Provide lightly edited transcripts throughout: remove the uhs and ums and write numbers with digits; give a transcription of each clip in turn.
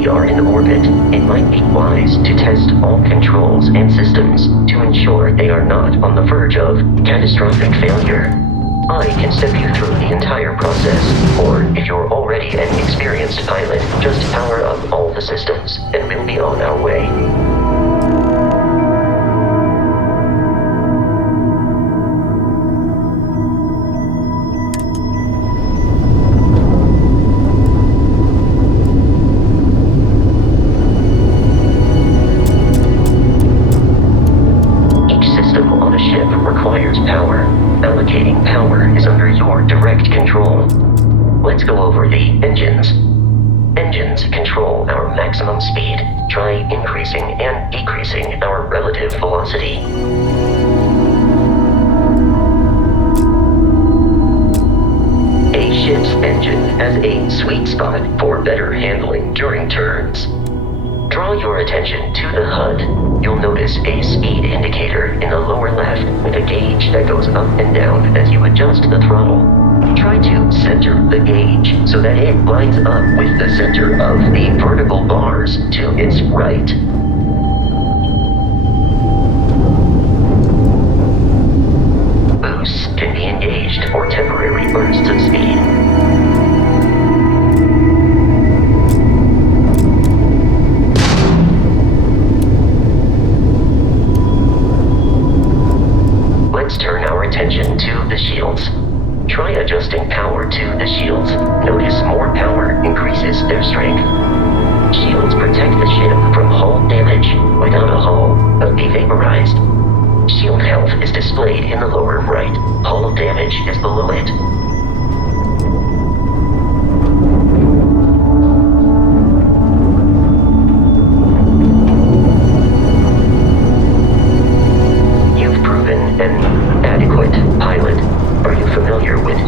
we are in orbit, it might be wise to test all controls and systems to ensure they are not on the verge of catastrophic failure. I can step you through the entire process, or if you're already an experienced pilot, just power up all the systems, and we'll be on our way. Allocating power is under your direct control. Let's go over the engines. Engines control our maximum speed. Try increasing and decreasing our relative velocity. A ship's engine has a sweet spot for better handling during turns. Draw your attention to the HUD. You'll notice a speed indicator in the lower left with a gauge that goes up and down as you adjust the throttle. Try to center the gauge so that it lines up with the center of the vertical bars to its right. Boosts can be engaged for temporary bursts of speed. Let's turn our attention to the shields. Try adjusting power to the shields. Notice more power increases their strength. Shields protect the ship from hull damage. Without a hull, it'll be vaporized. Shield health is displayed in the lower right. Hull damage is below it.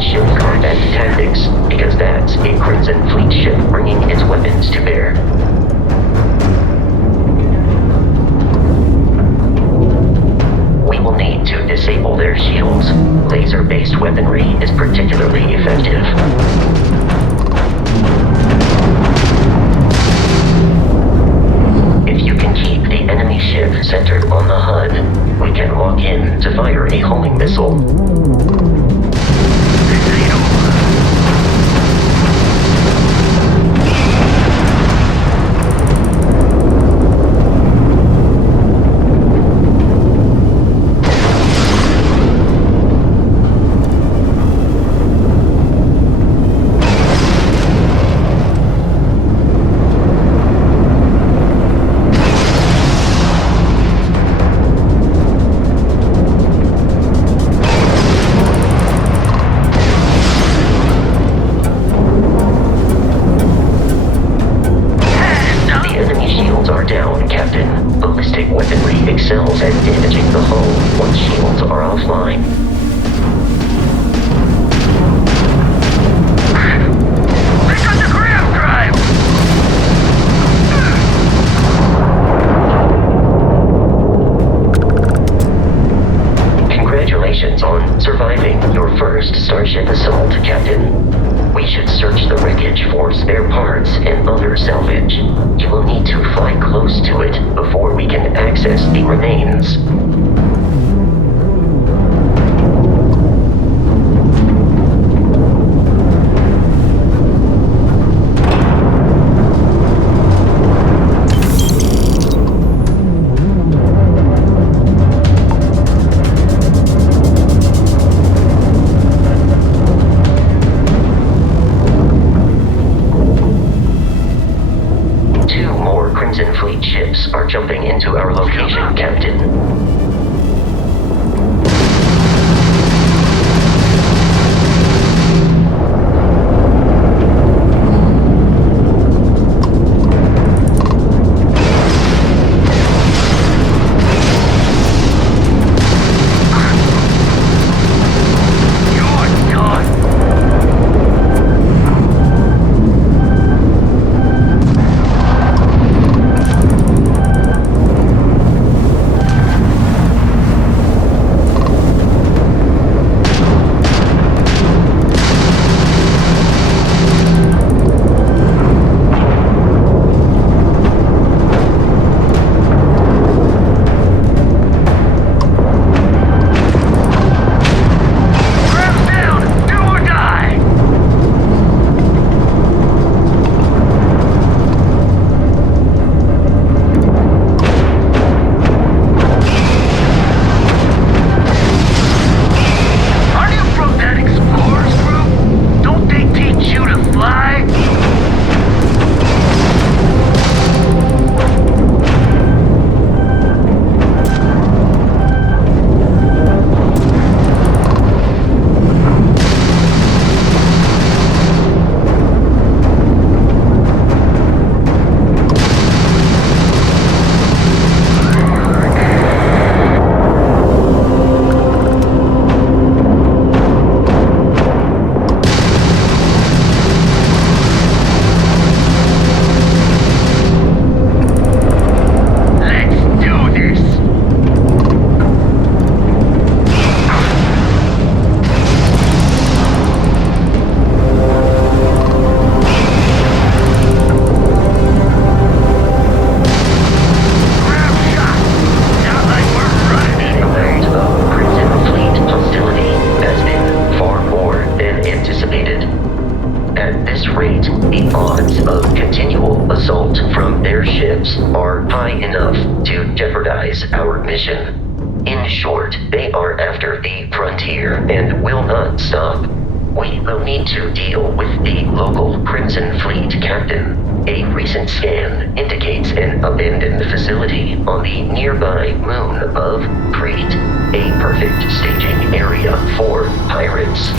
Ship combat tactics, because that's a Crimson Fleet ship bringing its weapons to bear. We will need to disable their shields. Laser-based weaponry is particularly effective. If you can keep the enemy ship centered on the HUD, we can lock in to fire a homing missile. Excels at damaging the hull once shields are offline. We got the grab drive! Congratulations on surviving your first Starship assault, Captain. We should search the wreckage for spare parts and other salvage. You will need to fly close to it before we can access the remains. Crimson Fleet ships are jumping into our location, Captain. freight, the odds of continual assault from their ships are high enough to jeopardize our mission. In short, they are after the frontier and will not stop. We will need to deal with the local Crimson Fleet captain. A recent scan indicates an abandoned facility on the nearby moon of Crete, a perfect staging area for pirates.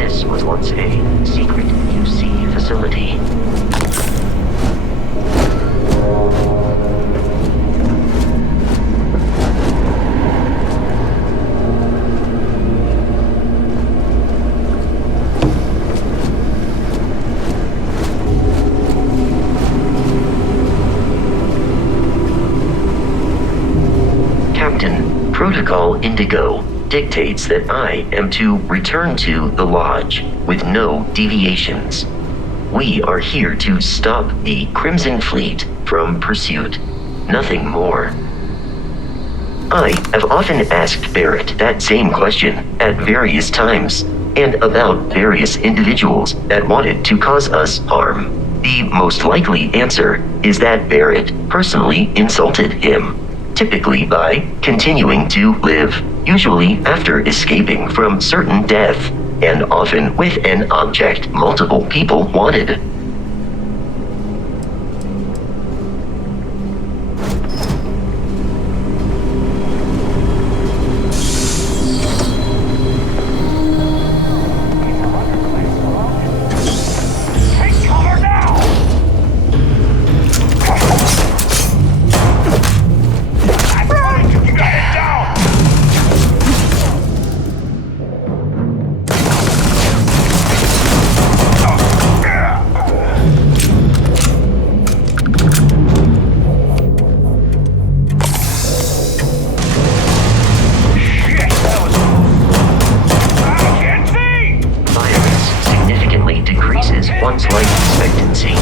This was once a secret UC facility. Captain, Protocol Indigo dictates that I am to return to the Lodge with no deviations. We are here to stop the Crimson Fleet from pursuit. Nothing more. I have often asked Barrett that same question at various times, and about various individuals that wanted to cause us harm. The most likely answer is that Barrett personally insulted him, typically by continuing to live, usually after escaping from certain death, and often with an object multiple people wanted. One's life expectancy.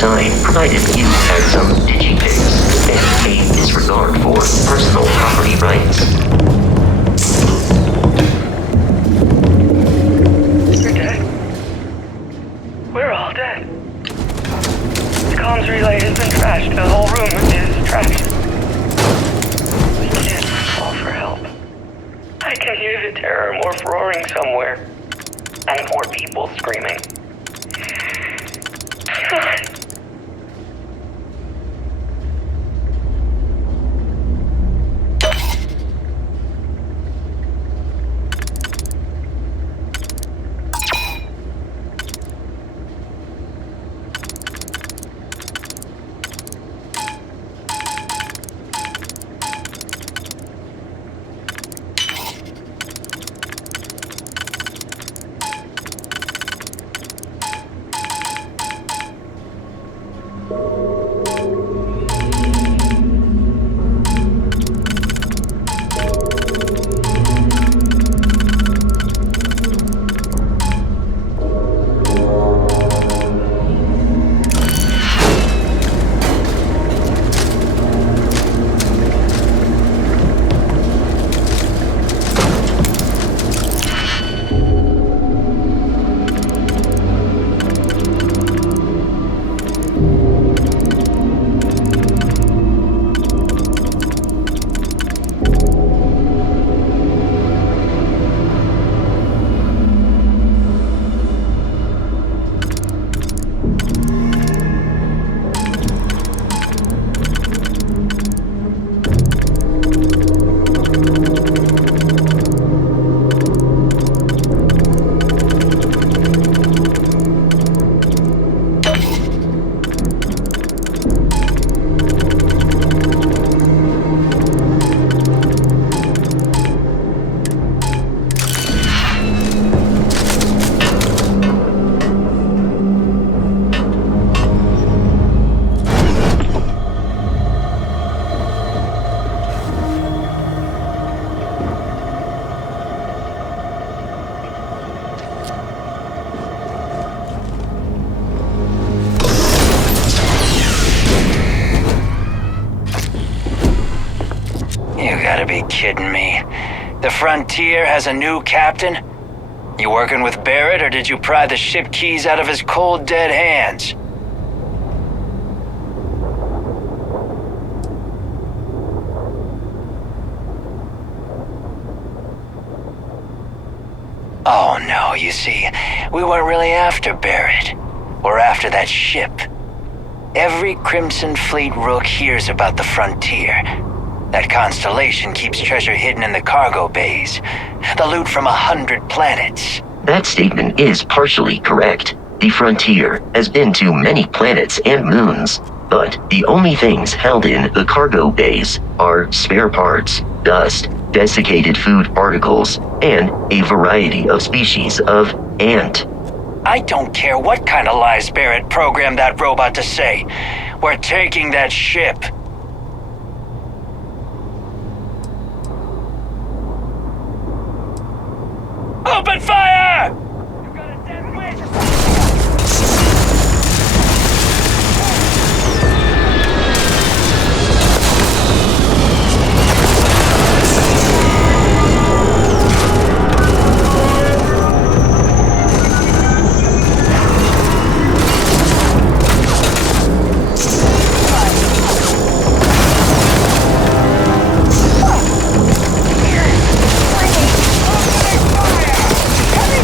sign provided you had some digipics and a disregard for personal property rights. You're dead. We're all dead. The comms relay has been trashed. The whole room is trashed. We can't call for help. I can hear the terror morph roaring somewhere. And more people screaming. God. Be kidding me. The Frontier has a new captain? You working with Barrett, or did you pry the ship keys out of his cold, dead hands? Oh no, you see, we weren't really after Barrett. We're after that ship. Every Crimson Fleet rook hears about the Frontier. That constellation keeps treasure hidden in the cargo bays. The loot from 100 planets. That statement is partially correct. The Frontier has been to many planets and moons, but the only things held in the cargo bays are spare parts, dust, desiccated food particles, and a variety of species of ant. I don't care what kind of lies Barrett programmed that robot to say. We're taking that ship. Open fire! You got a dead weight! Every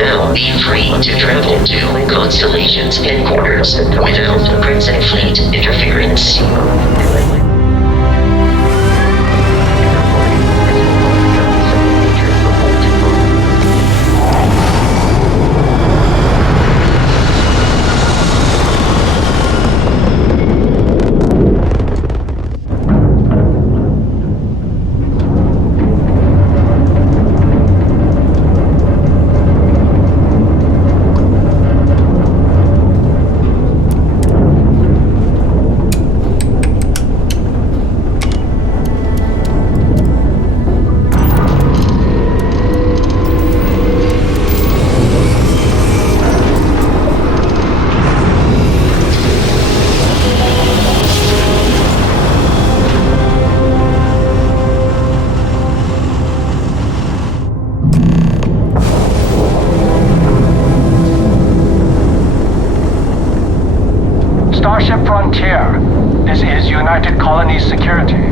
now be free to travel to Constellation's headquarters without Crimson Fleet interference. Starship Frontier. This is United Colonies Security.